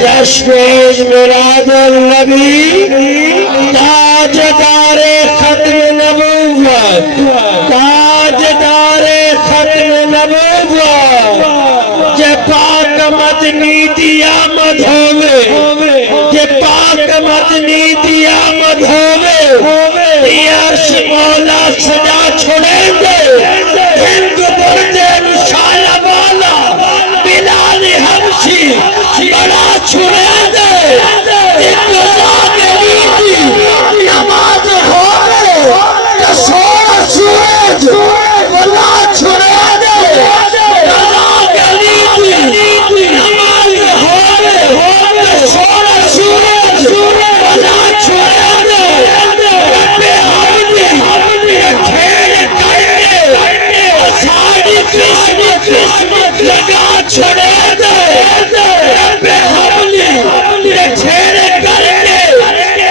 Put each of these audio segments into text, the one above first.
جشن میلاد النبی تاجدار ختم نبوت تاجدار ختم نبوت جے پاک مدنی دی آمد ہوئے جے پاک مدنی دی آمد ہوئے عرش مولا سجا چھوڑیں گے ہند بردے نشالہ والا بلال حبشی بڑا چھوڑیں گے اقتضا گریدی نماز ہوئے کسور سورج بلا چھوڑیں گے اقتضا گریدی نماز ہوئے کسور سورج بلا چھوڑیں گے رب حمدی کھیل کرے آسانی قسمت لگا چھوڑیں گے رب حمدی کھیل کرے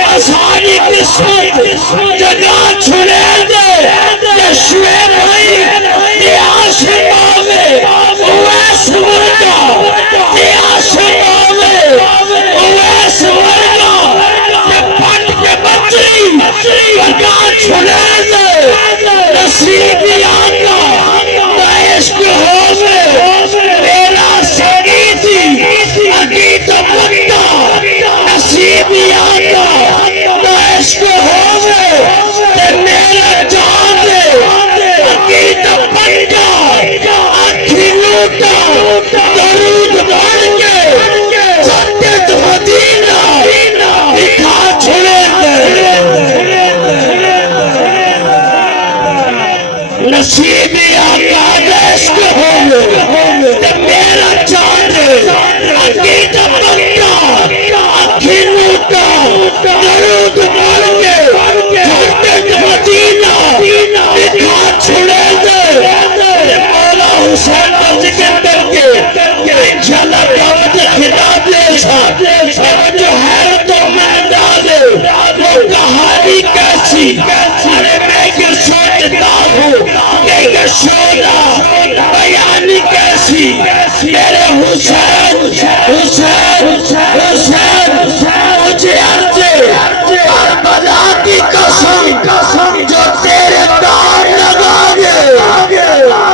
آسانی قسمت لگا چھوڑیں گے یشوے بھائی یہ آشما میں اویس ورگا یہ آشما میں اویس ورگا یہ پٹ کے بچری لگا چھوڑیں گے نصیبی آقا عشق ہوئے میرا سنگیتی عقید بندہ نصیبی آقا عشق ہوئے میرا جان عقید بندہ آنکھی لوٹا درود بڑھ کے جنت مدینہ دکھا چھوڑیں گے نصیبی آقا عشق ہوئے میرا جان عقید بندہ آنکھی لوٹا درود بڑھ کے جنت مدینہ دکھا چھوڑیں گے مولا حسین کا ذکر کر کے انشاءاللہ قیامت خطاب لیسا جو حیرت و میں ڈالے وہ کہانی کیسی ارے میں کہ سوچتا ہوں کہ یہ شورا بیانی کیسی میرے حسین حسین حسین مجھے عرضے کربلا کی قسم جو تیرے کام لگا گے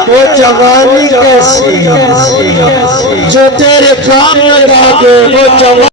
وہ جوانی کیسی جو تیرے کام لگا گے وہ جوانی